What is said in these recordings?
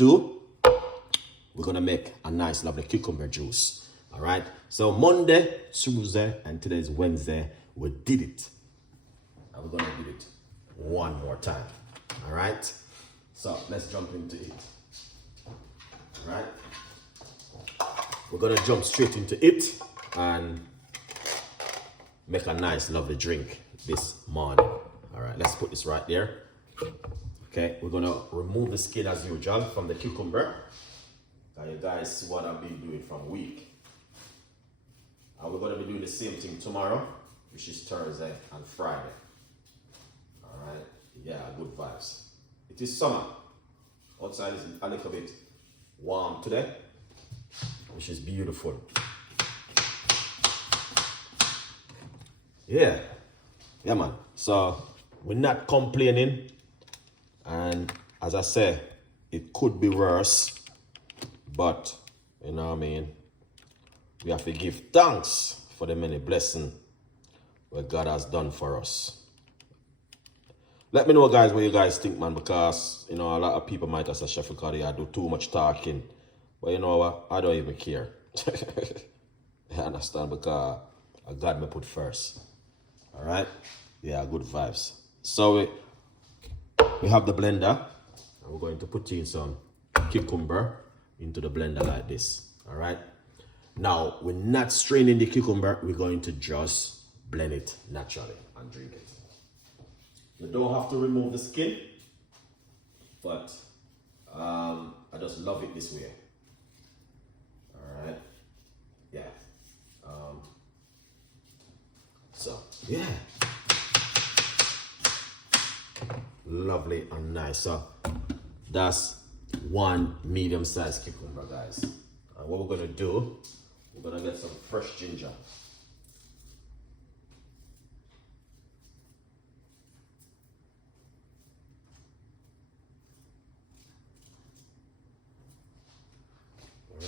We're gonna make a nice lovely cucumber juice. All right, so Monday, Tuesday, and today is Wednesday. We did it, and we're gonna do it one more time. All right, so let's jump into it. All right, we're gonna jump straight into it and make a nice lovely drink this morning. All right, let's put this right there. Okay, we're gonna remove the skin as usual from the cucumber. Now you guys see what I've been doing from week. And we're gonna be doing the same thing tomorrow, which is Thursday and Friday. All right, yeah, good vibes. It is summer. Outside is a little bit warm today, which is beautiful. Yeah, man. So we're not complaining. And as I say, it could be worse, but you know what I mean? We have to give thanks for the many blessings what God has done for us. Let me know, guys, what you guys think, man, because you know a lot of people might have said, Chef Ricardo, I do too much talking. But you know what? I don't even care. I understand, because God me put first. All right? Yeah, good vibes. So we have the blender, and we're going to put in some cucumber into the blender like this. All right, now we're not straining the cucumber, we're going to just blend it naturally and drink it. You don't have to remove the skin, but I just love it this way. All right, yeah. So yeah, lovely and nice. So that's one medium-sized cucumber, guys. And what we're gonna do, we're gonna get some fresh ginger.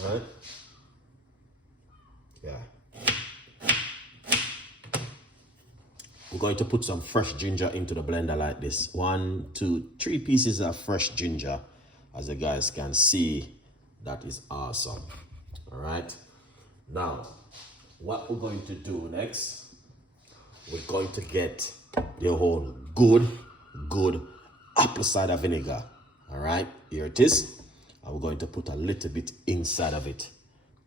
All right. Yeah. We're going to put some fresh ginger into the blender like this. 1, 2, 3 pieces of fresh ginger. As you guys can see, that is awesome. All right. Now, what we're going to do next, we're going to get the whole good apple cider vinegar. All right, here it is. And we're going to put a little bit inside of it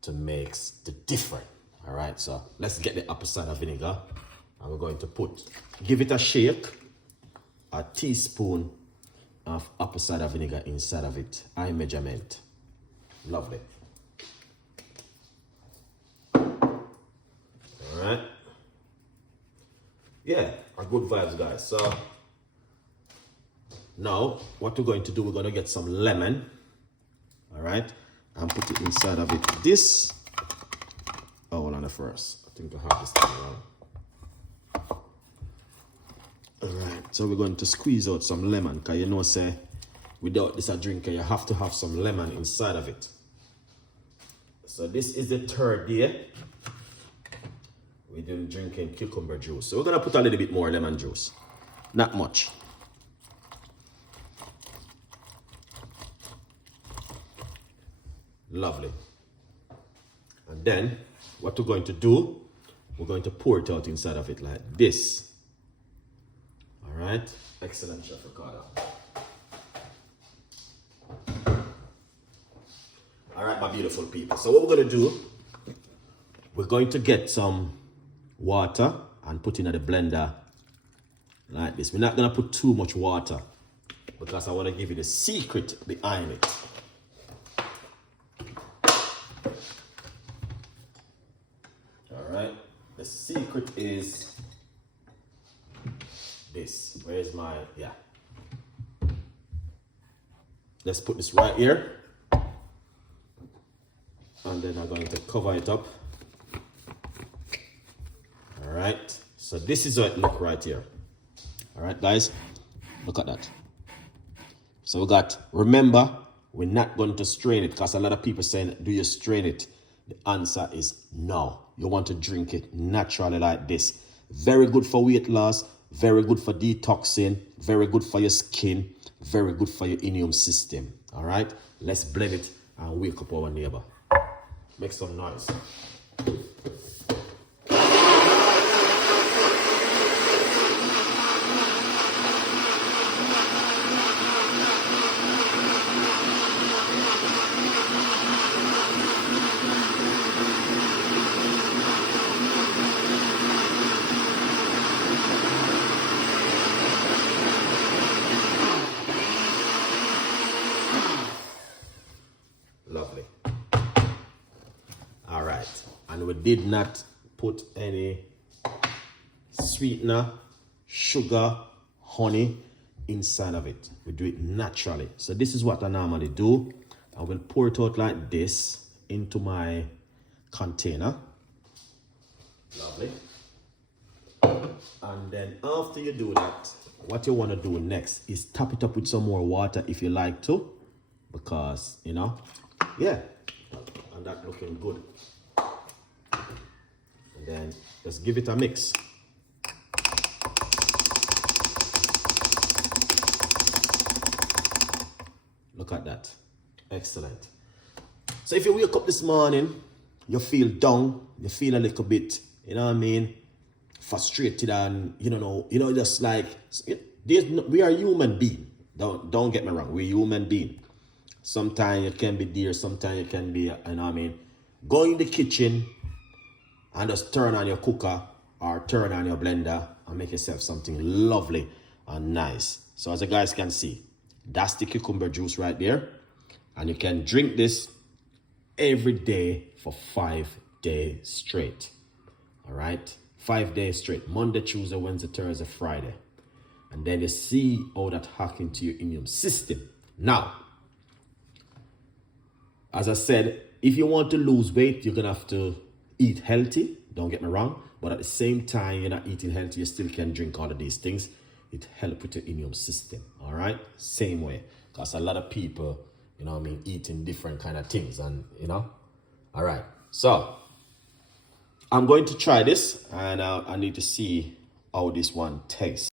to make the difference. All right, so let's get the apple cider vinegar. And we're going to give it a shake, a teaspoon of apple cider vinegar inside of it. Eye measurement. Lovely. All right. Yeah, our good vibes, guys. So now what we're going to do, we're going to get some lemon. All right, and put it inside of it. This, oh, hold on first. I think I have this thing wrong. Alright, so we're going to squeeze out some lemon, because you know, say, without this a drink, you have to have some lemon inside of it. So this is the third day we've been drinking cucumber juice. So we're going to put a little bit more lemon juice. Not much. Lovely. And then, what we're going to do, we're going to pour it out inside of it like this. All right, excellent, Chef Ricardo. All right, my beautiful people. So what we're going to do, we're going to get some water and put it in the blender like this. We're not going to put too much water because I want to give you the secret behind it. All right, the secret is this. Where's my, yeah. Let's put this right here. And then I'm going to cover it up. All right. So this is how it looks right here. All right, guys, look at that. So we got, remember, we're not going to strain it because a lot of people saying, do you strain it? The answer is no. You want to drink it naturally like this. Very good for weight loss, very good for detoxing, very good for your skin, very good for your immune system. All right. Let's blend it and wake up our neighbor. Make some noise. Lovely. All right, and we did not put any sweetener, sugar, honey inside of it. We do it naturally. So this is what I normally do. I will pour it out like this into my container. Lovely. And then after you do that, what you want to do next is top it up with some more water if you like to, because, you know, yeah, and that looking good. And then just give it a mix. Look at that. Excellent. So if you wake up this morning, you feel down, you feel a little bit, you know what I mean, frustrated, and just like, we are human beings. Don't get me wrong, we're human beings. Sometimes you can be there, sometimes you can be, you know what I mean, go in the kitchen and just turn on your cooker or turn on your blender and make yourself something lovely and nice. So as you guys can see, that's the cucumber juice right there. And you can drink this every day for 5 days straight. All right, 5 days straight, Monday, Tuesday, Wednesday, Thursday, Friday. And then you see how that hack into your immune system. Now, as I said, if you want to lose weight, you're gonna have to eat healthy. Don't get me wrong. But at the same time, you're not eating healthy, you still can drink all of these things. It helps with your immune system. All right, same way. Because a lot of people, you know what I mean, eating different kind of things, and you know. All right, so I'm going to try this, and I need to see how this one tastes.